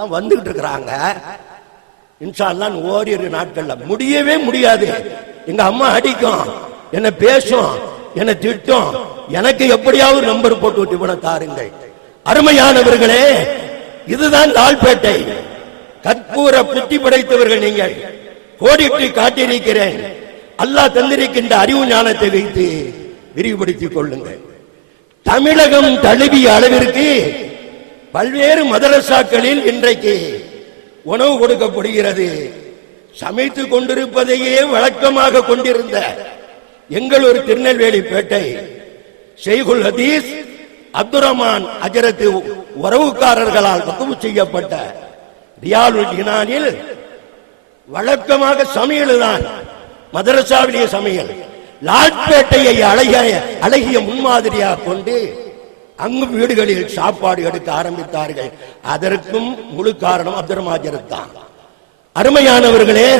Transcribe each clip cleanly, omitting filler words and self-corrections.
எல்லாம் வந்துகிட்டு இருக்கிறாங்க. இன்ஷா அல்லாஹ் ஓரிரு நாட்கள்ல முடியவே முடியாது. எங்க அம்மா அடிக்கும், என்ன பேசும், என்ன திட்டும். எனக்கு எப்படியாவது நம்பர் போட்டு விட்டு விட தாருங்கள். அருமையானவர்களே, இதுதான் லால்பேட்டை. கற்பூர புத்தி படைத்தவர்கள் நீங்கள். கோடிட்டு காட்டியிருக்கிறேன். அல்லாஹ் தந்திருக்கின்ற அறிவு ஞானத்தை வைத்து விரிவுபடுத்திக் கொள்ளுங்கள். தமிழகம் தழுவிய அளவிற்கு பல்வேறு மதரசாக்களில் இன்றைக்கு உணவு கொடுக்கப்படுகிறது. சமைத்துக் கொண்டிருப்பதையே வழக்கமாக கொண்டிருந்த எங்கள் ஒரு திருநெல்வேலி பேட்டை ஷேகுல் ஹதீஸ் அப்துல் ரஹ்மான் அஜரத்து உறவுக்காரர்களால் வக்ஃப் செய்யப்பட்ட ரியாலுல் ஜினானில் வழக்கமாக சமையல் தான், மதரசாவிலேயே சமையல். லால்பேட்டையை அழகிய முன்மாதிரியாக கொண்டு அங்கு வீடுகளில் சாப்பாடு எடுக்க ஆரம்பித்தார்கள். அதற்கும் முழு காரணம் அப்துல் ரஹ்மான் தான். அருமையானவர்களே,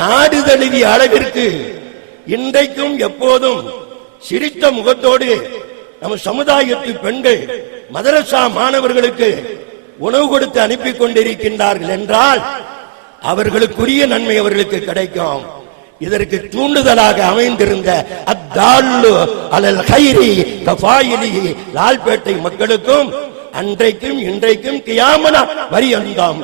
நாடு தழுவிய அளவிற்கு இன்றைக்கும் எப்போதும் சிரித்த முகத்தோடு நம்ம சமுதாயத்து பெண்கள் மதரசா மாணவர்களுக்கு உணவு கொடுத்து அனுப்பி கொண்டிருக்கின்றார்கள் என்றால் அவர்களுக்குரிய நன்மை அவர்களுக்கு கிடைக்கும். இதற்கு தூண்டுதலாக அமைந்திருந்த அத்தால்லு அலல் கைரி கஃபாயிலி லால்பேட்டை மக்களுக்கும் அன்றைக்கும் இன்றைக்கும் கியாமனா பரியந்தம்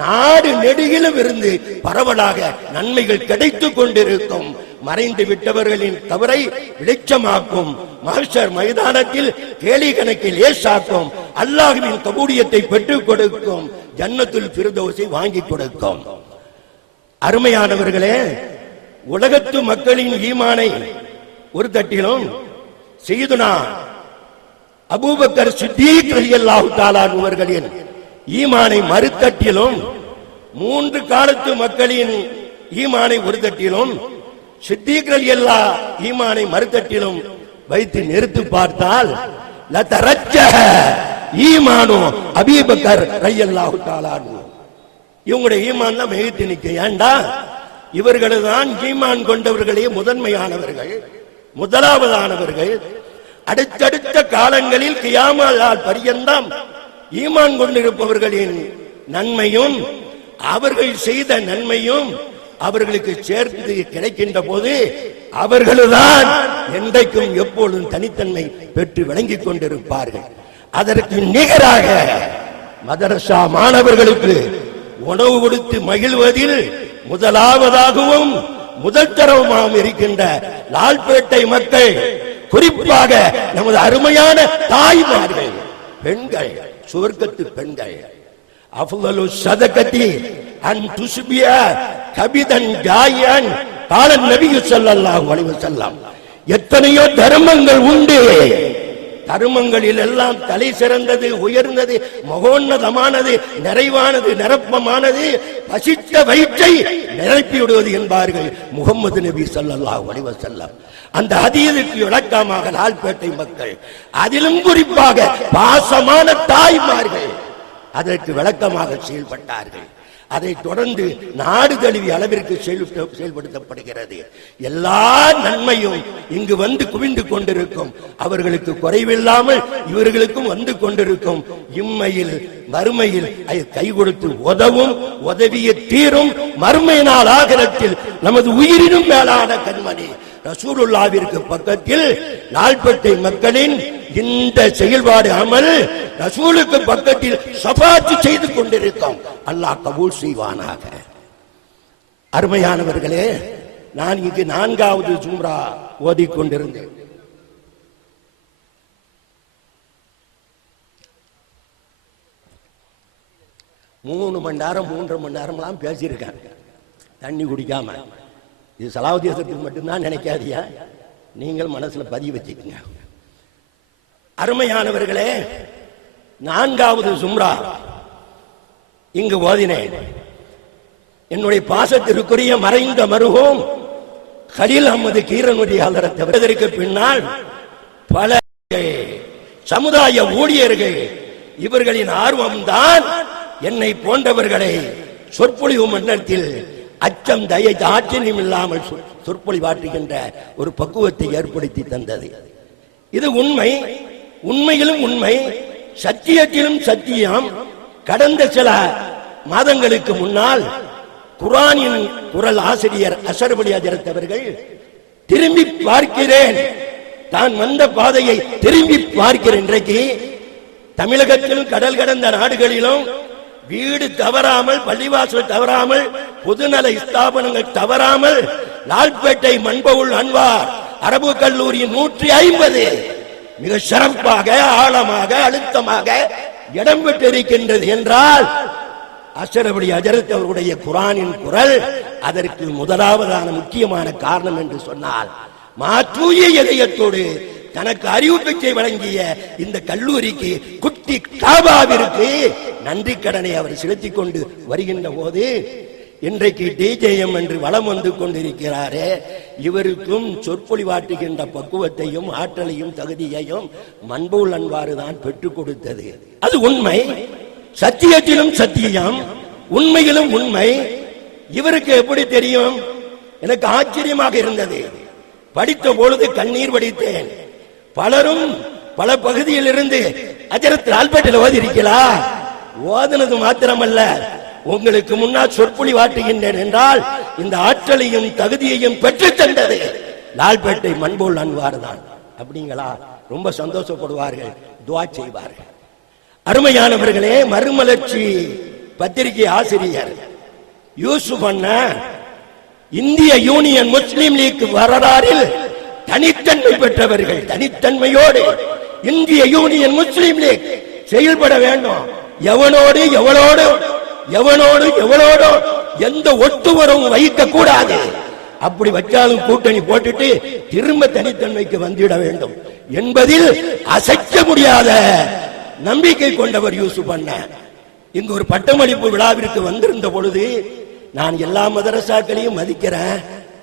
நாடு நெடுகிலும் இருந்து பரவலாக நன்மைகள் கிடைத்துக் கொண்டிருக்கும். மறைந்து விட்டவர்களின் தவறை வெளிச்சமாக்கும். மஹ்ஷர் மைதானத்தில் கேலி கணக்கில் ஏசாக்கும். அல்லாஹ்வின் கபூலியத்தை பெற்றுக் கொடுக்கும். ஜன்னத்துல் ஃபிர்தௌஸை வாங்கி கொடுக்கும். அருமையானவர்களே, உலகத்து மக்களின் ஈமானை ஒரு தட்டிலும் சய்யிதுனா அபூபக்கர் சித்தீக் ரலியல்லாஹு தஆலா அவர்களின் ஈமானை மறுத்தட்டிலும், மூன்று காலத்து மக்களின் ஈமானை ஒரு தட்டிலும், சித்தீக் ரலியல்லாஹு ஈமானை மறுத்தட்டிலும் வைத்து நிறுத்தி பார்த்தால் லதரஜ்ஜஹ ஈமானு அபூபக்கர் ரலியல்லாஹு தஆலா. இவங்களுடைய ஈமான் தான் மிகைத்து நிற்க. ஏண்டா, இவர்கள்தான் ஈமான் கொண்டவர்களே முதன்மையானவர்கள், முதலாவதானவர்கள். அடுத்தடுத்த காலங்களில் கியாமத் பரியந்தம் ஈமான் கொண்டிருப்பவர்களின் நன்மையும் அவர்கள் செய்த நன்மையும் அவர்களுக்கு சேர்த்து கிடைக்கின்ற போது அவர்கள்தான் என்றைக்கும் எப்பொழுதும் தனித்தன்மை பெற்று விளங்கிக் கொண்டிருப்பார்கள். அதற்கு நிகராக மதரசா மாணவர்களுக்கு உணவு கொடுத்து மகிழ்வதில் முதலாவதாகவும் முதல் தரவுமாகவும் இருக்கின்ற லால்பேட்டை மக்கள், குறிப்பாக நமது அருமையான தாய்மார்கள், பெண்கள், சுவர்க்கத்து பெண்கள். அஃலலு ஸதகதி அன் துஸ்பிய கபிதன் ஜாயன் கால நபி ஸல்லல்லாஹு அலைஹி வஸல்லம். எத்தனையோ தர்மங்கள் உண்டு. தர்மங்களில் எல்லாம் தலை சிறந்தது, உயர்ந்தது, மகோன்னதமானது, நிறைவானது, நிரப்பமானது பசித்த வயிற்றை நிரப்பி விடுவது என்பார்கள் முகமது நபி ஸல்லல்லாஹு அலைஹி வஸல்லம். அந்த ஹதீஸுக்கு விளக்கமாக லால்பேட்டை மக்கள், அதிலும் குறிப்பாக பாசமான தாய்மார்கள் அதற்கு விளக்கமாக செயல்பட்டார்கள். அதை தொடர்ந்து நாடு தழுவிய அளவிற்கு செயல்படுத்தப்படுகிறது. எல்லா நன்மையும் இங்கு வந்து குவிந்து கொண்டிருக்கும். அவர்களுக்கு குறைவில்லாமல் இவர்களுக்கும் வந்து கொண்டிருக்கும். இம்மையில் மறுமையில் கை கொடுத்து உதவும், உதவிய தீரும். மறுமையினால் ஆகிரத்தில் நமது உயிரினும் மேலான கண்மணி ரசூலுல்லாஹ்விற்கு பக்கத்தில் லால்பேட்டை மக்களின் இந்த செயல்பாடு அமல் ரசூலுக்கு பக்கத்தில் ஷஃபாஅத் செய்து கொண்டிருக்கும். அல்லாஹ் கபூல் செய்வானாக. அருமையானவர்களே, நான் இங்கு 4வது ஜும்ரா ஓதிக்கொண்டிருந்தேன். மூணு மணி நேரம் 3.5 மணி நேரம்லாம் பேசியிருக்கேன் தண்ணி குடிக்காம. இது சலாவுதீசத்துக்கு மட்டும்தான் நினைக்காதியா, நீங்கள் மனசுல பதிவு வச்சுக்கங்க. அருமையானவர்களே, 4வது ஜும்ரா இங்கு ஓதினேன். என்னுடைய பாசத்திற்குரிய மறைந்த மருகும் கலீல் அஹ்மது கீரனுடைய ஹலரத் பின்னால் பல சமுதாய ஊழியர்கள், இவர்களின் ஆர்வம்தான் என்னை போன்றவர்களை சொற்பொழிவு மன்றத்தில் அச்சம் தயை ஆச்சரியம் இல்லாமல் சொற்பொழிவாற்றுகின்ற ஒரு பக்குவத்தை ஏற்படுத்தி தந்தது. இது உண்மை, உண்மையிலும் உண்மை, சத்தியத்திலும் சத்தியம். கடந்த சில மாதங்களுக்கு முன்னால் குர்ஆனின் குரல் ஆசிரியர் அஷரப் அலி ஹஜ்ரத் அவர்கள் திரும்பி பார்க்கிறேன், தான் வந்த பாதையை திரும்பி பார்க்கிறேன். இன்றைக்கு தமிழகத்திலும் கடல் கடந்த நாடுகளிலும் வீடு தவறாமல், பள்ளிவாசல் தவறாமல், பொதுநல ஸ்தாபனங்கள் தவறாமல் லால்பேட்டை மன்பவுல் அன்வார் அரபு கல்லூரியின் 150 மிக சிறப்பாக, ஆழமாக, அழுத்தமாக இடம் பெற்றிருக்கின்றது என்றால் அஷரப் அலி ஹஜ்ரத் அவருடைய குர்ஆனின் குரல் அதற்கு முதலாவதான முக்கியமான காரணம் என்று சொன்னால், மாற்றூய இதயத்தோடு தனக்கு அறிவு பிச்சை வழங்கிய இந்த கல்லூரிக்கு, குட்டி காபாவிற்கு நன்றி கடனை அவர் செலுத்திக் கொண்டு வருகின்ற போது, இன்றைக்கு டிஜேஎம் என்று வலம் வந்து கொண்டிருக்கிறாரே, இவருக்கும் சொற்பொழிவாற்றுகின்ற பக்குவத்தையும் ஆற்றலையும் தகுதியையும் மன்பவுல் அன்வார் தான் பெற்றுக் கொடுத்தது. அது உண்மை, சத்தியத்திலும் சத்தியம், உண்மையிலும் உண்மை. இவருக்கு எப்படி தெரியும்? எனக்கு ஆச்சரியமாக இருந்தது. படித்த பொழுது கண்ணீர் வடித்தேன். பலரும் பல பகுதியில் இருந்து ஹஜ்ரத் லால்பேட்டையில் ஓதிருக்கிறா, ஓதுனது மாத்திரமல்ல, உங்களுக்கு முன்னால் சொற்பொழிவாற்றுகின்றேன் என்றால் இந்த ஆற்றலையும் தகுதியையும் பெற்றுத் தந்தது லால்பேட்டை மன்பவுல் அன்வார் தான். அப்படிங்களா? ரொம்ப சந்தோஷப்படுவார்கள், துஆ செய்வார்கள். அருமையானவர்களே, மறுமலர்ச்சி பத்திரிகை ஆசிரியர் யூசுப் அண்ணா இந்திய யூனியன் முஸ்லிம் லீக் வரலாறில் தனித்தன்மை பெற்றவர்கள். தனித்தன்மையோடு இந்திய யூனியன் முஸ்லிம் லீக் செயல்பட வேண்டும். எவனோடு எவளோடு எவனோடு எவளோடு எந்த ஒட்டுவரும் வைக்க கூடாது. அப்படி வச்சாலும் கூட்டணி போட்டுட்டு திரும்ப தனித்தன்மைக்கு வந்துவிட வேண்டும் என்பதில் அசைக்க முடியாத நம்பிக்கை கொண்டவர் யூசுப் அண்ணா. இங்கு ஒரு பட்டமளிப்பு விழாவிற்கு வந்திருந்த பொழுது, நான் எல்லா மதரசாக்களையும் மதிக்கிறேன்,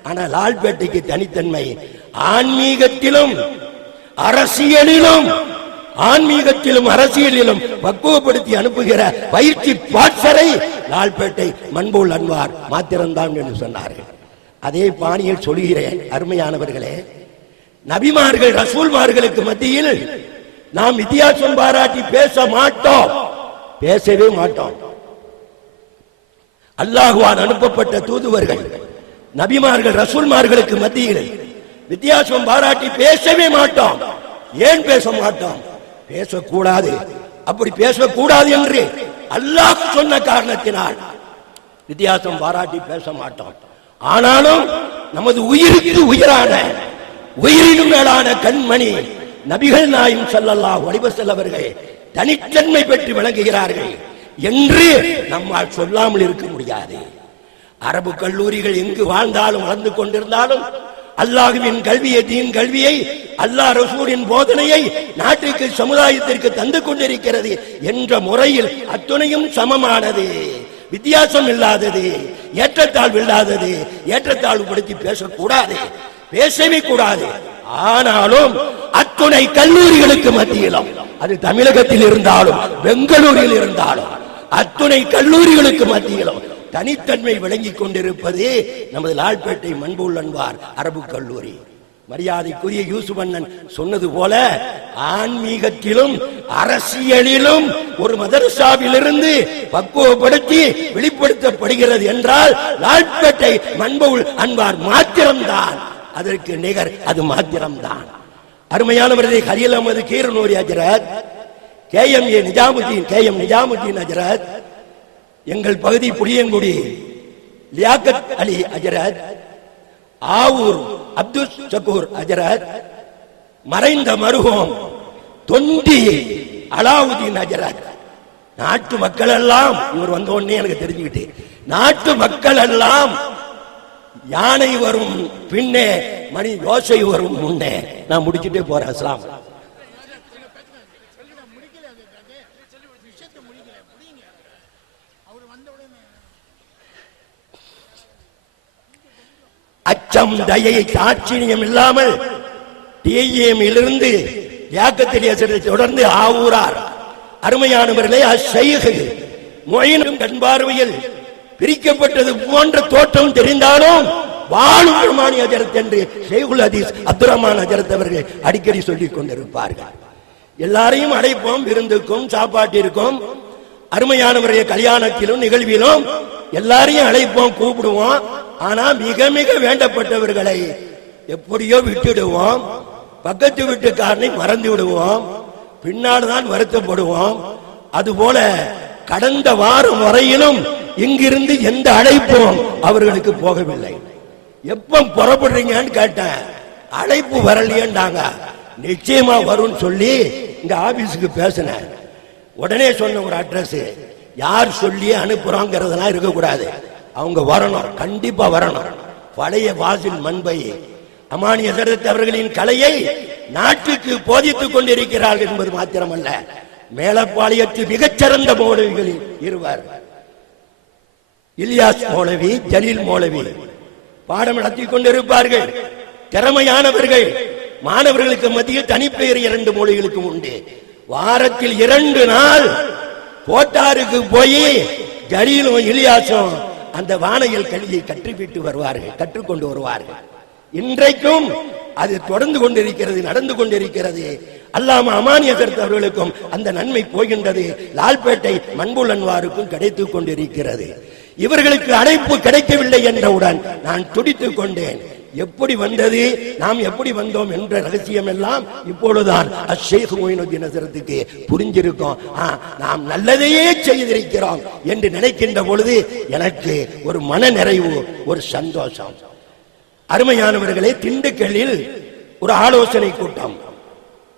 ஆனா லால்பேட்டைக்கு தனித்தன்மை. ஆன்மீகத்திலும் அரசியலிலும் பக்குவப்படுத்தி அனுப்புகிற பயிற்சி பாட்சரை லால்பேட்டை மன்பவுல் அன்வார் மாத்திரம்தான் என்று சொன்னார்கள். அதே பாணியில் சொல்கிறேன், அருமையானவர்களே, நபிமார்கள் ரசூல்மார்களுக்கு மத்தியில் நாம் வித்தியாசம் பாராட்டி பேச மாட்டோம், பேசவே மாட்டோம். அல்லாஹ்வால் அனுப்பப்பட்ட தூதுவர்கள் நபிமார்கள் ரசூல்மார்களுக்கு மத்தியில் வித்தியாசம் பாராட்டி பேசவே மாட்டோம். ஏன் பேச மாட்டோம்? பேசக்கூடாது. அப்படி பேசக்கூடாது என்று அல்லாஹ் சொன்ன காரணத்தினால் வித்தியாசம் பாராட்டி பேச மாட்டோம். ஆனாலும் நமது உயிருக்கு உயிரான, உயிரினும் மேலான கண்மணி நபிகள் நாயகம் ஸல்லல்லாஹு அலைஹி வஸல்லம் அவர்கள் தனித்தன்மை பெற்று விளங்குகிறார்கள் என்று நம்மால் சொல்லாமல் இருக்க முடியாது. அரபு கல்லூரிகள் எங்கு வாழ்ந்தாலும் வளர்ந்து கொண்டிருந்தாலும் அல்லாஹ்வின் கல்வியை, தீன் கல்வியை, அல்லாஹ் ரசூலின் போதனையை நாட்டுக்கு, சமுதாயத்திற்கு தந்து கொண்டிருக்கிறது என்ற முறையில் அத்துணையும் சமமானது, வித்தியாசம் இல்லாதது, ஏற்றத்தாழ்வு இல்லாதது. ஏற்றத்தாழ்வுபடுத்தி பேசக்கூடாது, பேசவே கூடாது. ஆனாலும் அத்துணை கல்லூரிகளுக்கு மத்தியிலும், அது தமிழகத்தில் இருந்தாலும் பெங்களூரில் இருந்தாலும், அத்துணை கல்லூரிகளுக்கு மத்தியிலும் தனித்தன்மை விளங்கிக் கொண்டிருப்பது நமது லால்பேட்டை மன்பவுல் அன்வார் அரபு கல்லூரி. மரியாதைக்குரிய யூசுப் அண்ணன் சொன்னது போல, ஆன்மீகத்திலும் அரசியலிலும் ஒரு மதரசாவிலிருந்து பக்குவப்படுத்தி வெளிப்படுத்தப்படுகிறது என்றால் லால்பேட்டை மன்பவுல் அன்வார் மாத்திரம்தான். அதற்கு நிகர் அது மாத்திரம்தான். அருமையானவர்களே, ஹலில் அஹ்மது கீரனூரி ஹஜ்ரத், KM நிஜாமுதீன் ஹஜ்ரத், எங்கள் பகுதி புளியங்குடி லியாக்கத் அலி ஹஜ்ரத், ஆவூர் அப்துல் ஷக்கூர் ஹஜ்ரத், மறைந்த மருகோம் தொண்டி அலாவுதீன் ஹஜ்ரத், நாட்டு மக்கள் எல்லாம், இவர் வந்த உடனே எனக்கு தெரிஞ்சுக்கிட்டு, நாட்டு மக்கள் எல்லாம் யானை வரும் பின்னே மணி யோசை வரும் முன்னே. நான் முடிச்சுட்டே போறேன். அஸ்ஸலாம். அச்சம், தயை, தாட்சியம் இல்லாமல் டிஎம் இலிருந்து யாக்கத்திலே தொடர்ந்து ஆவூரார். அருமையானவர்களே, அஷைஹ் முயின் கண் பார்வையில் பிரிக்கப்பட்டது போன்ற தோற்றம் தெரிந்தாலும் வாழும் பெருமானி ஹஜ்ரத் என்று ஷேகுல் ஹதீஸ் அப்துல் ரஹ்மான் ஹஜ்ரத் அவர்கள் அடிக்கடி சொல்லிக் கொண்டிருப்பார்கள். எல்லாரையும் அழைப்போம், விருந்துக்கும் சாப்பாட்டிற்கும். அருமையானவருடைய கல்யாணத்திலும் நிகழ்விலும் எல்லாரையும் அழைப்போம், கூப்பிடுவோம். ஆனா மிக மிக வேண்டப்பட்டவர்களை எப்படியோ விட்டுடுவோம். பக்கத்து வீட்டுக்காரனை மறந்து விடுவோம், பின்னால்தான் வருத்தப்படுவோம். அதுபோல கடந்த வாரம் வரையிலும் இங்கிருந்து எந்த அழைப்பும் அவர்களுக்கு போகவில்லை. எப்ப புறப்படுறீங்கன்னு கேட்டேன், அழைப்பு வரலையேண்டாங்க. நிச்சயமா வரும் சொல்லி இந்த ஆபீஸுக்கு பேசினேன். உடனே சொன்ன ஒரு அட்ரஸ், யார் சொல்லி அனுப்புறாங்கிறதெல்லாம் இருக்கக்கூடாது, அவங்க வரணும், கண்டிப்பா வரணும். பழைய வாசில் மண்பை அமானிய அவர்களின் கலையை நாட்டுக்கு போதித்துக் கொண்டிருக்கிறார்கள் என்பது மாத்திரமல்ல, மேலப்பாளையத்து மிகச்சிறந்த மௌலவிகளில் இருவர் இலியாஸ் மௌலவி, ஜலீல் மௌலவி பாடம் நடத்தி கொண்டிருப்பார்கள். திறமையானவர்கள். மாணவர்களுக்கு மத்தியில் தனிப்பெயர் 2 மொழிகளுக்கும் உண்டு. வாரத்தில் 2 நாள் போட்டாருக்கு போய் ஜலீலும் இலியாசும் அந்த வானையில் கல்வியை கற்றுவிட்டு வருவார்கள், கற்றுக்கொண்டு வருவார்கள். இன்றைக்கும் அது தொடர்ந்து கொண்டிருக்கிறது, நடந்து கொண்டிருக்கிறது. அல்லாம அமானிய அவர்களுக்கும் அந்த நன்மை போகின்றது. லால்பேட்டை மண்புல் அன்வாருக்கும் கிடைத்துக் கொண்டிருக்கிறது. இவர்களுக்கு அழைப்பு கிடைக்கவில்லை என்றவுடன் நான் துடித்துக் கொண்டேன். எப்படி வந்தது, நாம் எப்படி வந்தோம் என்ற ரகசியம் எல்லாம் இப்பொழுதுதான் ஷேக் மொய்னுத்தீன் ஹஸரத்துக்கு புரிஞ்சிருக்கும். நாம் நல்லதையே செய்திருக்கிறோம் என்று நினைக்கின்ற பொழுது எனக்கு ஒரு மன நிறைவு, ஒரு சந்தோஷம். அருமையானவர்களே, திண்டுக்கல்லில் ஒரு ஆலோசனை கூட்டம்,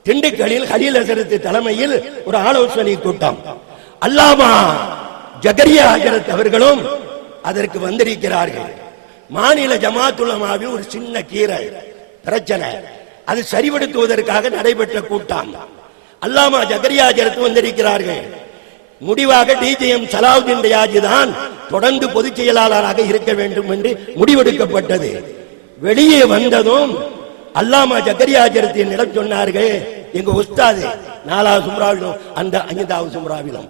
திண்டுக்கல்லில் ஹலீல் ஹஸரத் தலைமையில் ஒரு ஆலோசனை கூட்டம். அல்லாமா ஜகரியா ஹஜரத் அவர்களும் அதற்கு வந்திருக்கிறார்கள். மாநில ஜமாத் உலமாவில் ஒரு சின்ன கீரை பிரச்சனை, அது சரிபடுத்துவதற்காக நடைபெற்ற கூட்டம். அல்லாமா ஜகரியா ஹஜரத் வந்திருக்கிறார்கள். முடிவாக டிஜிஎம் சலாவுதீன் ரியாஜி தான் தொடர்ந்து பொதுச் செயலாளராக இருக்க வேண்டும் என்று முடிவெடுக்கப்பட்டது. வெளியே வந்ததும் அல்லாமா ஜகரியா ஹஜரத் என்னிடம் சொன்னார்கள், எங்க உஸ்தாது 4வது சும்ராவிலும் அந்த 5வது சும்ராவிலும்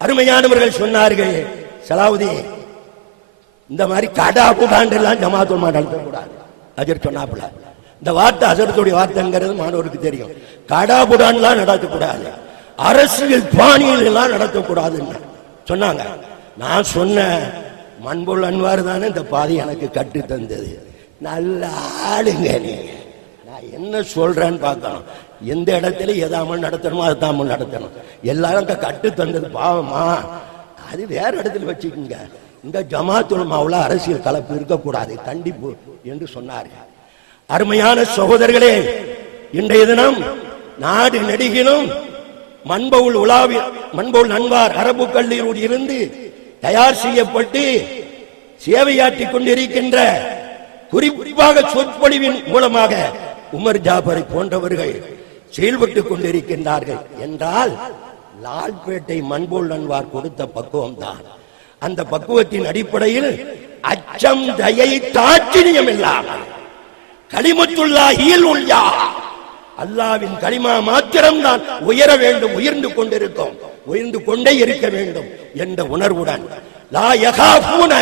அருமையானவர்கள் சொன்னார்கள், சலாவுதீன் இந்த மாதிரி கடா புகாண்டெல்லாம் ஜமாத்துல் மா நடத்தக்கூடாது. அஜர் சொன்னாப்புல, இந்த வார்த்தை அஜரத்துடைய வார்த்தைங்கிறது மாணவருக்கு தெரியும். கடா புகான்லாம் நடத்தக்கூடாது, அரசியல் பாணியில் எல்லாம் நடத்தக்கூடாதுன்னு சொன்னாங்க. நான் சொன்ன மண்புல் அன்வார் தானே இந்த பாதி எனக்கு கட்டு தந்தது. நல்ல ஆளுங்க நீங்க, நான் என்ன சொல்றேன்னு பார்க்கணும். எந்த இடத்துல எதாமல் நடத்தணுமோ அதுதான் நடத்தணும். எல்லாரும் கட்டு தந்தது பாவமா, அது வேற இடத்துல வச்சுக்கோங்க. இந்த ஜமாத்துல் மாவுல அரசியல் கலப்பு இருக்கக்கூடாது, கண்டிப்பு என்று சொன்னார்கள். அருமையான சகோதரர்களே, இன்றைய தினம் நாடு நெடுகிலும் மண்பவுல் அன்வார் அரபு கல்லூரியில் இருந்து தயார் செய்யப்பட்டு சேவையாற்றிக் கொண்டிருக்கின்ற, குறிப்பாக சொற்பொழிவின் மூலமாக உமர் ஜாபரை போன்றவர்கள் செயல்பட்டுக் கொண்டிருக்கின்றார்கள் என்றால் லால்பேட்டை மண்புல் அன்வார் கொடுத்த பக்குவம் தான். அந்த பக்குவத்தின் அடிப்படையில் அச்சம், தயை, தாட்சிணியம் இல்லாமல் கலிமத்துல்லாஹில் உல்யா, அல்லாவின் கலிமா மாத்திரம்தான் உயர வேண்டும், உயர்ந்து கொண்டிருக்கும், உயர்ந்து கொண்டே இருக்க வேண்டும் என்ற உணர்வுடன் லா யகாஃபூன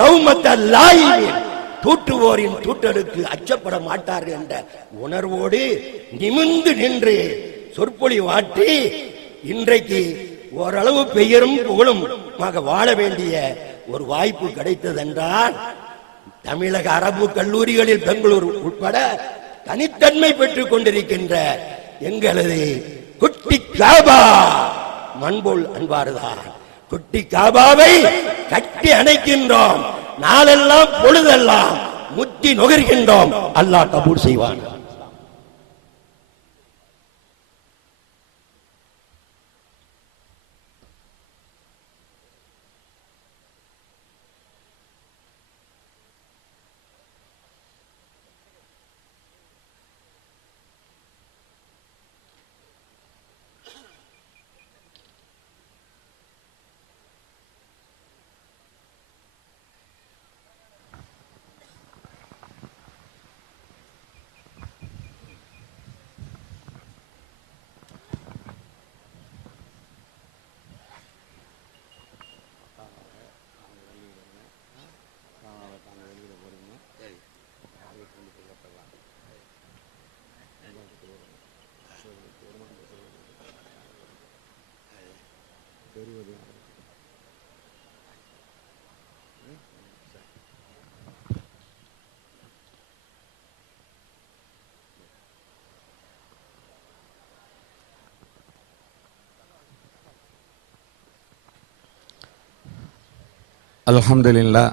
லௌமத லாயிமின், தூற்றுவோரின் தூற்றலுக்கு அச்சப்பட மாட்டார்கள் என்ற உணர்வோடு நிமிர்ந்து நின்று சொற்பொழிவாற்றி இன்றைக்கு ஓரளவு பெயரும் புகழும் வாழ வேண்டிய ஒரு வாய்ப்பு கிடைத்ததென்றால், தமிழக அரபு கல்லூரிகளில் பெங்களூர் உட்பட தனித்தன்மை பெற்றுக் கொண்டிருக்கின்ற எங்களது குட்டி காபா மண்புல் அன்வார்தான். குட்டி காபாவை கட்டி அணைக்கின்றோம், நாளெல்லாம் பொழுதெல்லாம் முத்தி நுகர்கின்றோம். அல்லாஹ் கபூல் செய்வான். அல்ஹம்துலில்லாஹ்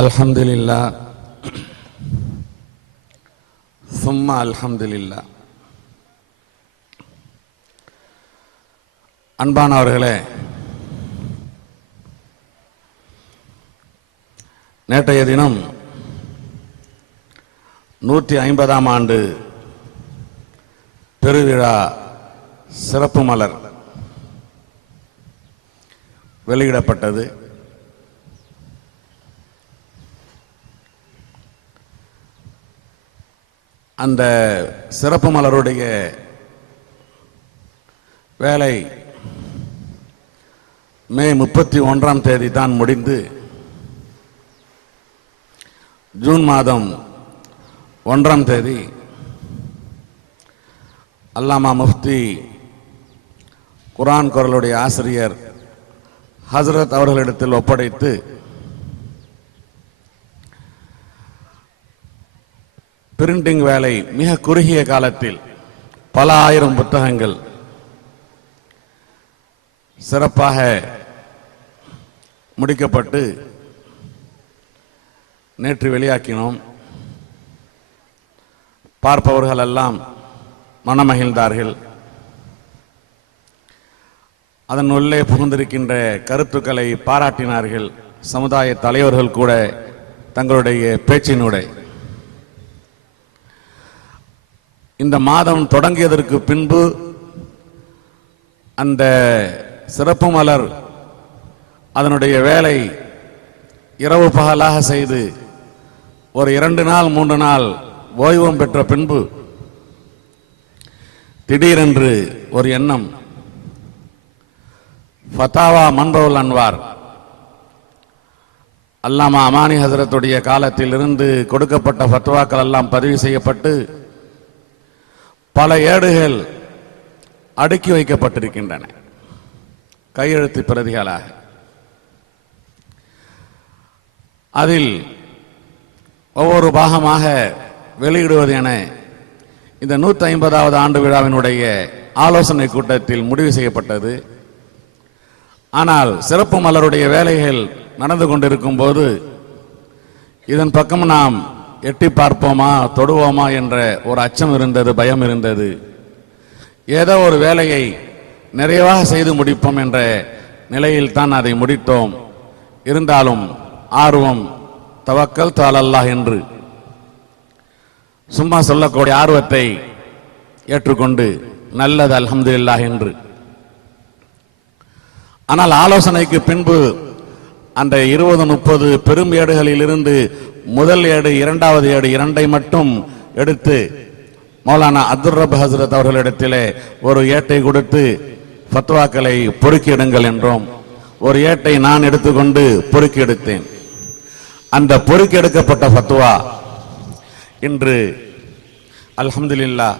அல்ஹம்துலில்லாஹ் சும்மா அல்ஹம்துலில்லாஹ். அன்பானவர்களே, நேற்றைய தினம் 150ஆம் ஆண்டு பெருவிழா சிறப்பு மலர் வெளியிடப்பட்டது. அந்த சிறப்பு மலருடைய வேலை மே 31ஆம் தேதி தான் முடிந்து ஜூன் மாதம் 1ஆம் தேதி அல்லாமா முஃப்தி குர்ஆன் குரலுடைய ஆசிரியர் ஹஸ்ரத் அவர்களிடத்தில் ஒப்படைத்து பிரிண்டிங் வேலை மிக குறுகிய காலத்தில் பல ஆயிரம் புத்தகங்கள் சிறப்பாக முடிக்கப்பட்டு நேற்று வெளியாக்கினோம். பார்ப்பவர்கள் எல்லாம் மனமகிழ்ந்தார்கள். அதன் உள்ளே புகுந்திருக்கின்ற கருத்துக்களை பாராட்டினார்கள். சமுதாய தலைவர்கள் கூட தங்களுடைய பேச்சினுடைய இந்த மாதம் தொடங்கியதற்கு பின்பு அந்த சிறப்பு மலர் அதனுடைய வேலை இரவு பகலாக செய்து ஒரு 2 நாள் 3 நாள் ஓய்வும் பெற்ற பின்பு திடீரென்று ஒரு எண்ணம், ஃபத்தாவா மன்பவுல் அன்வார் அல்லாமா அமானி ஹசரத்துடைய காலத்தில் இருந்து கொடுக்கப்பட்ட ஃபத்வாக்கள் எல்லாம் பதிவு செய்யப்பட்டு பல ஏடுகள் அடுக்கி வைக்கப்பட்டிருக்கின்றன கையெழுத்து பிரதிகளாக. அதில் ஒவ்வொரு பாகமாக வெளியிடுவது என இந்த 150வது ஆண்டு விழாவினுடைய ஆலோசனை கூட்டத்தில் முடிவு செய்யப்பட்டது. ஆனால் சிறப்பு மலருடைய வேலைகள் நடந்து கொண்டிருக்கும் போது இதன் பக்கம் நாம் எட்டி பார்ப்போமா தொடுவோமா என்ற ஒரு அச்சம் இருந்தது, பயம் இருந்தது. ஏதோ ஒரு வேலையை நிறைவாக செய்து முடிப்போம் என்ற நிலையில் தான் அதை முடித்தோம். இருந்தாலும் ஆர்வம் தவக்கல் அலல்லாஹ் என்று சும்மா சொல்லக்கூடிய ஆர்வத்தை ஏற்றுக்கொண்டு நல்லது அல்ஹம்துலில்லாஹ் என்று. ஆனால் ஆலோசனைக்கு பின்பு அந்த 20-30 பெரும் ஏடுகளில் இருந்து முதல் ஏடு 2வது ஏடு 2ஐ மட்டும் எடுத்து மௌலானா அப்துல் ரப் ஹஸ்ரத் அவர்களிடத்திலே ஒரு ஏட்டை கொடுத்து ஃபத்வாக்களை பொறுக்கி எடுங்கள் என்றோம். ஒரு ஏட்டை நான் எடுத்துக்கொண்டு பொறுக்கி எடுத்தேன். அந்த பொறுக்கி எடுக்கப்பட்ட ஃபத்வா இன்று அல்ஹம்துலில்லாஹ்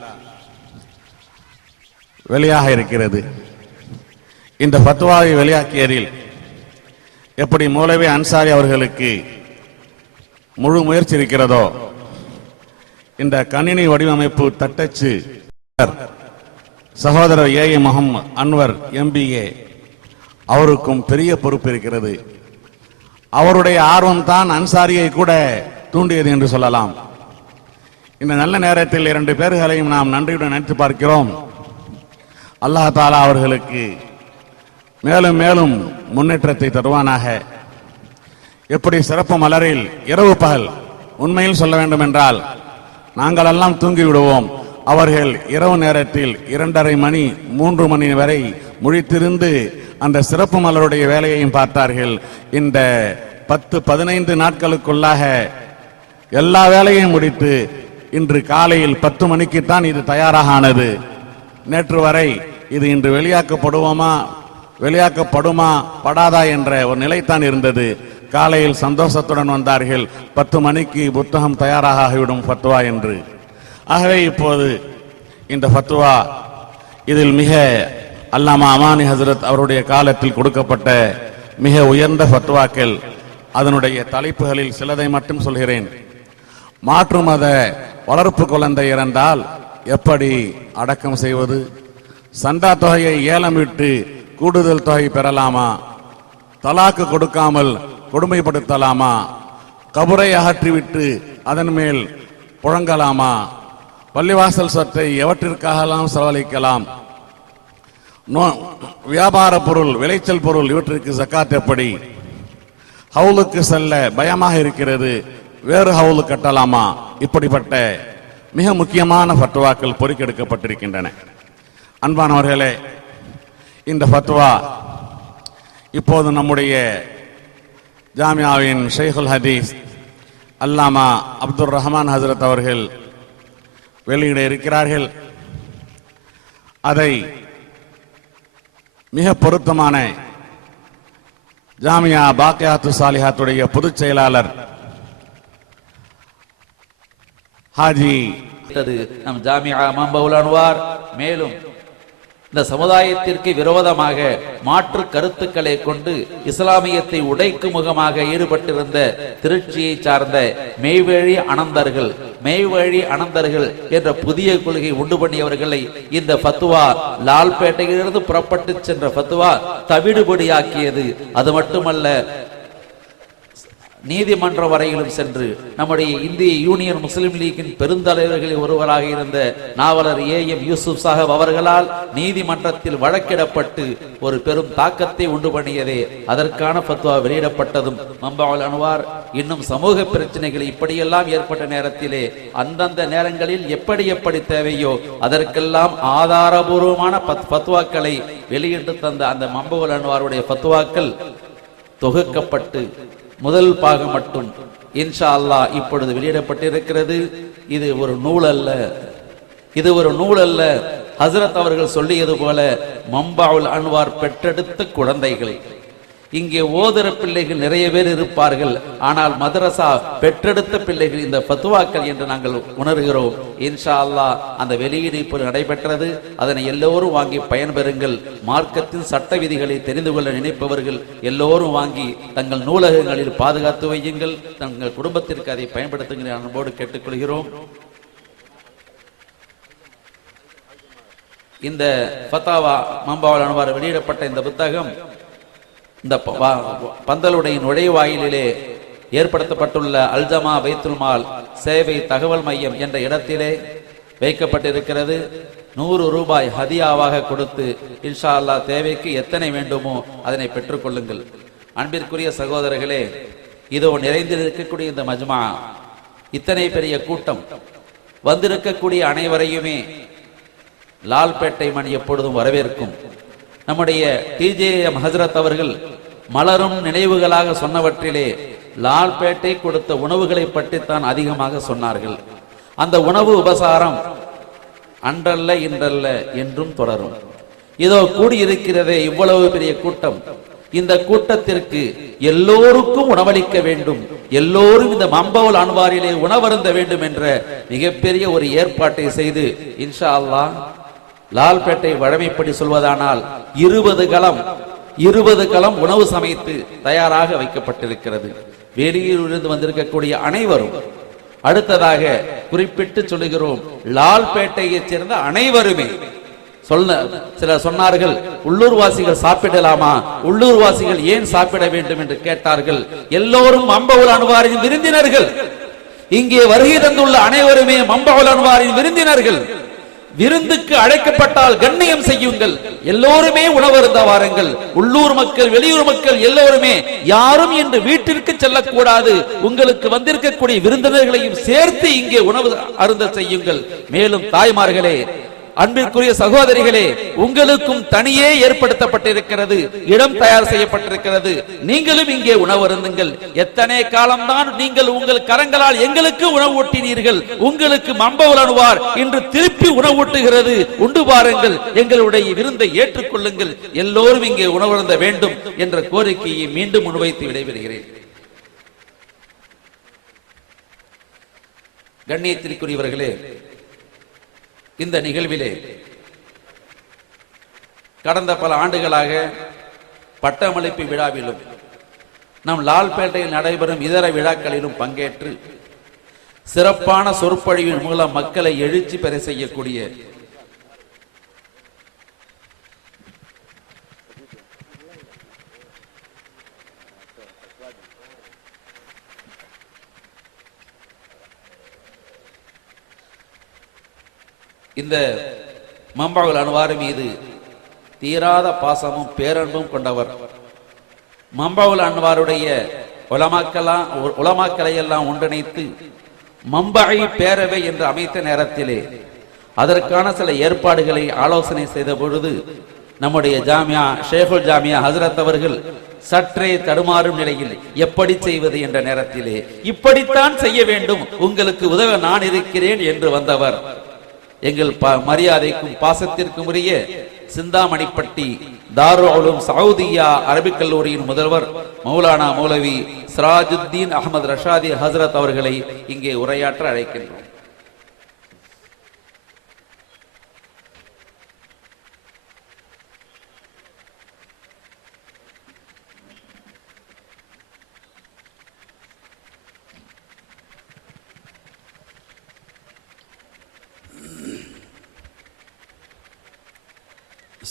வெளியாக இருக்கிறது. இந்த ஃபத்வாவை வெளியாக்கியதில் எப்படி மௌலவி அன்சாரி அவர்களுக்கு முழு முயற்சி இருக்கிறதோ, இந்த கணினி வடிவமைப்பு தட்டச்சு சகோதரர் ஏ முகமது அன்வர் MBA அவருக்கும் பெரிய பொறுப்பு இருக்கிறது. அவருடைய ஆர்வம் தான் அன்சாரியை கூட தூண்டியது என்று சொல்லலாம். இந்த நல்ல நேரத்தில் 2 பேர்களையும் நாம் நன்றியுடன் நினைத்து பார்க்கிறோம். அல்லாஹ் தஆலா அவர்களுக்கு மேலும் மேலும் முன்னேற்றத்தை தருவானாக. எப்படி சிறப்பு மலரில் இரவு பகல், உண்மையில் சொல்ல வேண்டும் என்றால் நாங்கள் எல்லாம் தூங்கி விடுவோம். அவர்கள் இரவு நேரத்தில் 2:30 மணி 3 மணி வரை முழித்திருந்து அந்த சிறப்பு மலருடைய வேலையையும் பார்த்தார்கள். இந்த 10-15 நாட்களுக்குள்ளாக எல்லா வேலையையும் முடித்து இன்று காலையில் 10 மணிக்குத்தான் இது தயாராக ஆனது. நேற்று வரை இது இன்று வெளியாக்கப்படுமா படாதா என்ற ஒரு நிலைத்தான் இருந்தது. காலையில் சந்தோஷத்துடன் வந்தார்கள், 10 மணிக்கு புத்தகம் தயாராக ஆகிவிடும் ஃபத்வா என்று. ஆகவே இப்போது இந்த ஃபத்வா இதில் மிக அல்லாமா அமானி ஹசரத் அவருடைய காலத்தில் கொடுக்கப்பட்ட மிக உயர்ந்த ஃபத்வாக்கள். அதனுடைய தலைப்புகளில் சிலதை மட்டும் சொல்கிறேன். மாற்று மத வளர்ப்பு குழந்தை இறந்தால் எப்படி அடக்கம் செய்வது? சந்தா தொகையை ஏலம் விட்டு கூடுதல் தொகை பெறலாமா? தலாக்கு கொடுக்காமல் கொடுமைப்படுத்தலாமா? கபரை அகற்றிவிட்டு அதன் மேல் புழங்கலாமா? பள்ளிவாசல் சொத்தை எவற்றிற்காகலாம் செலவழிக்கலாம்? வியாபார பொருள், விளைச்சல் பொருள் இவற்றிற்கு ஜக்காத் எப்படி? ஹவுலுக்கு செல்ல பயமாக இருக்கிறது, வேறு ஹவுலு கட்டலாமா? இப்படிப்பட்ட மிக முக்கியமான ஃபத்வாக்கள் பொறுக்கெடுக்கப்பட்டிருக்கின்றன. அன்பானவர்களே, இந்த ஃபத்வா இப்போது நம்முடைய ஜாமியாவின் ஷைகுல் ஹதீஸ் அல்லாமா அப்துல் ரஹ்மான் ஹசரத் அவர்கள் வெளியிட இருக்கிறார்கள். அதை மிக பொருத்தமான ஜாமியா பாக்கியாத்து சாலிஹாத்துடைய பொதுச் செயலாளர் ஹாஜி நம் ஜாமியா மம்பவுல் அன்வார் மேலும் இந்த சமுதாயத்திற்கு விரோதமாக மாற்று கருத்துக்களை கொண்டு இஸ்லாமியத்தை உடைக்கும் முகமாக ஈடுபட்டிருந்த திருச்சியை சார்ந்த மெய்வழி அனந்தர்கள் என்ற புதிய கொள்கை உண்டு பண்ணியவர்களை இந்த ஃபத்வா லால்பேட்டையிலிருந்து புறப்பட்டு சென்ற ஃபத்வா தவிடுபடியாக்கியது. அது மட்டுமல்ல, நீதிமன்றம் வரையிலும் சென்று நம்முடைய இந்திய யூனியன் முஸ்லிம் லீக்கின் பெருந்தலைவர்களில் ஒருவராக இருந்த நாவலர் AM யூசுப் சாஹப் அவர்களால் நீதிமன்றத்தில் வழக்கிடப்பட்டு ஒரு பெரும் தாக்கத்தை உண்டு பண்ணியதே. அதற்கான ஃபத்வா வெளியிடப்பட்டதும் மம்பவுல் அன்வார் இன்னும் சமூக பிரச்சனைகள் இப்படியெல்லாம் ஏற்பட்ட நேரத்திலே அந்தந்த நேரங்களில் எப்படி தேவையோ அதற்கெல்லாம் ஆதாரபூர்வமான ஃபத்வாக்களை வெளியிட்டு தந்த அந்த மம்பவுல் அன்வாருடைய ஃபத்வாக்கள் தொகுக்கப்பட்டு முதல் பாகம் மட்டும் இன்ஷா அல்லாஹ் இப்பொழுது வெளியிடப்பட்டிருக்கிறது. இது ஒரு நூல் அல்ல. ஹசரத் அவர்கள் சொல்லியது போல மம்பவுல் அன்வார் பெற்றெடுத்த குழந்தைகளை இங்கே ஓதுற பிள்ளைகள் நிறைய பேர் இருப்பார்கள். ஆனால் மதரசா பெற்றெடுத்த பிள்ளைகள் இந்த ஃபத்வாக்கள் என்று நாங்கள் உணர்கிறோம். இன்ஷா அல்லாஹ் அந்த வெளியீடு இப்போது நடைபெற்றது. அதனை எல்லோரும் வாங்கி பயன்பெறுங்கள். மார்க்கத்தின் சட்ட விதிகளை தெரிந்து கொள்ள நினைப்பவர்கள் எல்லோரும் வாங்கி தங்கள் நூலகங்களில் பாதுகாத்து வையுங்கள். தங்கள் குடும்பத்திற்கு அதை பயன்படுத்துகிற அன்போடு கேட்டுக்கொள்கிறோம். இந்த ஃபத்தாவா மம்பவுல் அன்வார் வெளியிடப்பட்ட இந்த புத்தகம் இந்த பந்தலுடைய நுழைவாயிலே ஏற்படுத்தப்பட்டுள்ள அல்ஜமா பைத்துல் மால் சேவை தகவல் மையம் என்ற இடத்திலே வைக்கப்பட்டிருக்கிறது. 100 ரூபாய் ஹதியாவாக கொடுத்து இன்ஷா அல்லாஹ் தேவைக்கு எத்தனை வேண்டுமோ அதனை பெற்றுக் கொள்ளுங்கள். அன்பிற்குரிய சகோதரர்களே, இதோ நிறைந்திருக்கக்கூடிய இந்த மஜ்மா, இத்தனை பெரிய கூட்டம் வந்திருக்கக்கூடிய அனைவரையுமே லால்பேட்டை மணி எப்பொழுதும் வரவேற்கும். நம்முடைய TJM ஹசரத் அவர்கள் மலரும் நினைவுகளாக சொன்னவற்றிலே லால்பேட்டை கொடுத்த உணவுகளை பற்றித்தான் அதிகமாக சொன்னார்கள். அந்த உணவு உபசாரம் அன்றல்ல இன்றல்ல என்றும் தொடரும். இதோ கூடியிருக்கிறதே இவ்வளவு பெரிய கூட்டம். இந்த கூட்டத்திற்கு எல்லோருக்கும் உணவளிக்க வேண்டும், எல்லோரும் இந்த மம்பவுல் அன்வாரிலே உணவருந்த வேண்டும் என்ற மிகப்பெரிய ஒரு ஏற்பாட்டை செய்து இன்ஷா அல்லாஹ் லால்பேட்டை வழமைப்படி சொல்வதானால் 20 களம் உணவு சமைத்து தயாராக வைக்கப்பட்டிருக்கிறது. வெளியூரிலிருந்து வந்திருக்கக்கூடிய அனைவரும், அடுத்ததாக குறிப்பிட்டு சொல்லுகிறோம், லால்பேட்டையைச் சேர்ந்த அனைவருமே சிலர் சொன்னார்கள், உள்ளூர்வாசிகள் சாப்பிடலாமா, உள்ளூர்வாசிகள் ஏன் சாப்பிட வேண்டும் என்று கேட்டார்கள். எல்லோரும் மம்பவுல் அன்வாரின் விருந்தினர்கள். இங்கே வருகை தந்துள்ள அனைவருமே மம்பவுல் அன்வாரின் விருந்தினர்கள். விருந்துக்கு அழைக்கப்பட்டால் கண்ணியம் செய்யுங்கள். எல்லோருமே உணவருந்த வாருங்கள். உள்ளூர் மக்கள், வெளியூர் மக்கள் எல்லோருமே யாரும் இன்று வீட்டிற்கு செல்லக்கூடாது. உங்களுக்கு வந்திருக்கக்கூடிய விருந்தினர்களையும் சேர்த்து இங்கே உணவு அருந்த செய்யுங்கள். மேலும் தாய்மார்களே, அன்பிற்குரிய சகோதரிகளே, உங்களுக்கும் தனியே ஏற்படுத்தப்பட்டிருக்கிறது, இடம் தயார் செய்யப்பட்டிருக்கிறது. நீங்களும் இங்கே உணவருந்துங்கள். எத்தனை காலம்தான் நீங்கள் உங்கள் கரங்களால் எங்களுக்கு உணவு ஊட்டினீர்கள். உங்களுக்கு மம்பவுல் அன்வார் இன்று திருப்பி உணவூட்டுகிறது. உண்டு பாருங்கள், எங்களுடைய விருந்தை ஏற்றுக்கொள்ளுங்கள். எல்லோரும் இங்கே உணவருந்த வேண்டும் என்ற கோரிக்கையை மீண்டும் முன்வைத்து விடைபெறுகிறேன். கண்ணியத்திற்குரியவர்களே, இந்த நிகழ்விலே கடந்த பல ஆண்டுகளாக பட்டமளிப்பு விழாவிலும் நம் லால்பேட்டையில் நடைபெறும் இதர விழாக்களிலும் பங்கேற்று சிறப்பான சொற்பொழிவின் மூலம் மக்களை எழுச்சி பெற செய்யக்கூடிய இந்த மம்பாவுல் அன்வார் மீது தீராத பாசமும் பேரன்பும் கொண்டவர். மம்பாவுல் அன்வாருடைய உலமாக்களை எல்லாம் ஒன்றிணைத்து மம்பாய் பேரவை என்று அமைத்த நேரத்திலே அதற்கான சில ஏற்பாடுகளை ஆலோசனை செய்த பொழுது நம்முடைய ஜாமியா ஷேகுல் ஜாமியா ஹசரத் அவர்கள் சற்றே தடுமாறும் நிலையில் எப்படி செய்வது என்ற நேரத்திலே இப்படித்தான் செய்ய வேண்டும், உங்களுக்கு உதவ நான் இருக்கிறேன் என்று வந்தவர் எங்கள் மரியாதைக்கும் பாசத்திற்கும் உரிய சிந்தாமணிப்பட்டி தாருல் உலூம் சவுதியா அரபிக் கல்லூரியின் முதல்வர் மௌலானா மௌலவி சிராஜுத்தீன் அஹமது ரஷாதி ஹசரத் அவர்களை இங்கே உரையாற்ற அழைக்கின்றோம்.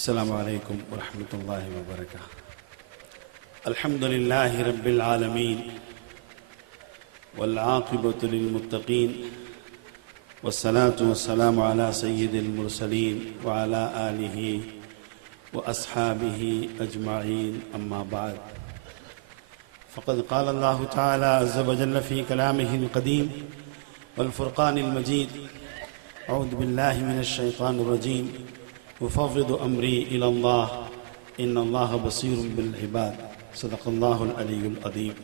السلام عليكم ورحمة الله وبركاته. الحمد لله رب العالمين والعاقبة للمتقين والصلاة والسلام على سيد المرسلين وعلى آله وأصحابه أجمعين، أما بعد، فقد قال الله تعالى عز وجل في كلامه القديم والفرقان المجيد: أعوذ بالله من الشيطان الرجيم، وفوض أمري إلى الله إن الله بصير بالعباد. صدق الله العلي العظيم.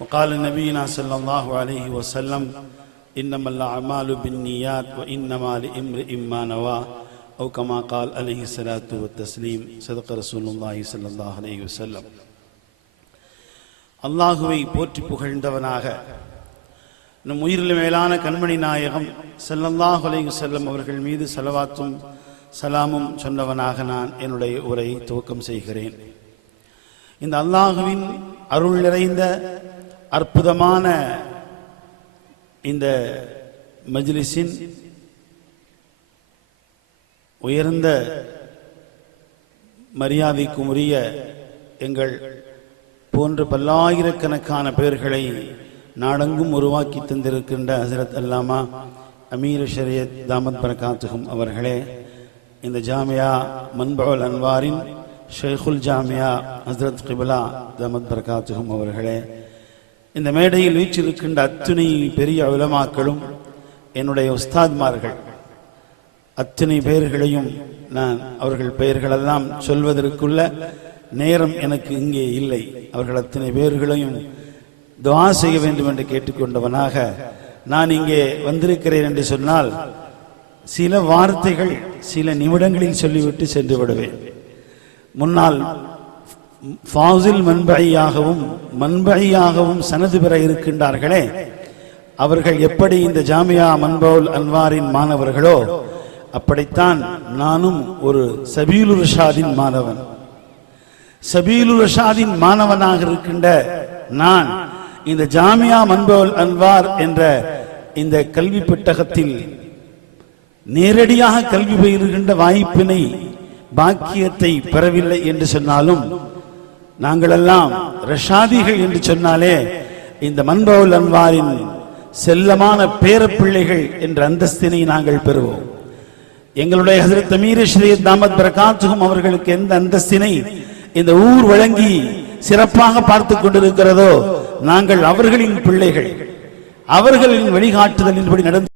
وقال نبينا صلى الله عليه وسلم: إنما الأعمال بالنيات وإنما لامرئ ما نوى، أو كما قال عليه الصلاة والتسليم. صدق رسول الله صلى الله عليه وسلم. அல்லாஹுவை போற்றி புகழ்ந்தவனாக நம் உயிரில் மேலான கண்மணி நாயகம் ஸல்லல்லாஹு அலைஹி வஸல்லம் அவர்கள் மீது ஸலவாத்தும் சலாமும் சொன்னவனாக நான் என்னுடைய உரையை துவக்கம் செய்கிறேன். இந்த அல்லாஹுவின் அருள் நிறைந்த அற்புதமான இந்த மஜ்லிஸின் உயர்ந்த மரியாதைக்கும் உரிய எங்கள் போன்ற பல்லாயிரக்கணக்கான பேர்களை நாடெங்கும் உருவாக்கி தந்திருக்கின்ற ஹசரத் அல்லாமா அமீர் ஷரியத் தாமத் பரகாத்துஹும் அவர்களே, இந்த ஜாமியா மன்பாவுல் அன்வாரின் ஷேகுல் ஜாமியா ஹசரத் கிபிலா தாமத் பரகாத்துஹும் அவர்களே, இந்த மேடையில் வீற்றிருக்கின்ற அத்துணை பெரிய உலமாக்களும் என்னுடைய உஸ்தாத்மார்கள், அத்தனை பெயர்களையும் நான் அவர்கள் பெயர்களெல்லாம் சொல்வதற்குள்ள நேரம் எனக்கு இங்கே இல்லை. அவர்கள் அத்தனை பேர்களையும் துஆ செய்ய வேண்டும் என்று கேட்டுக்கொண்டவனாக நான் இங்கே வந்திருக்கிறேன் என்று சொன்னால் சில வார்த்தைகள் சில நிமிடங்களில் சொல்லிவிட்டு சென்று விடுவேன். முன்னால் ஃபாசில் மன்பையாகவும் சனது பெற இருக்கின்றார்களே, அவர்கள் எப்படி இந்த ஜாமியா மன்பாவுல் அன்வாரின் மாணவர்களோ அப்படித்தான் நானும் ஒரு சபீலுர் ரஷாதின் மாணவன். சபீலுர் ரஷாதின் மாணவனாக இருக்கின்ற நான் இந்த ஜாமியா மன்பாவுல் அன்வார் என்ற இந்த கல்வி பெட்டகத்தில் நேரடியாக கல்வி பயிலுகின்ற வாய்ப்பினை பாக்கியத்தை பெறவில்லை என்று சொன்னாலும், நாங்களெல்லாம் ரஷாதிகள் என்று சொன்னாலே இந்த மன்பாவுல் அன்வாரின் செல்லமான பேரப்பிள்ளைகள் என்ற அந்தஸ்தினை நாங்கள் பெறுவோம். எங்களுடைய ஹஜ்ரத் அமீர் ஷரியத் தாமத் பரகாத்துஹும் அவர்களுக்கு எந்த அந்தஸ்தினை இந்த ஊர் வழங்கி சிறப்பாக பார்த்து கொண்டிருக்கிறதோ, நாங்கள் அவர்களின் பிள்ளைகள், அவர்களின் வழிகாட்டுதலின்படி நடந்து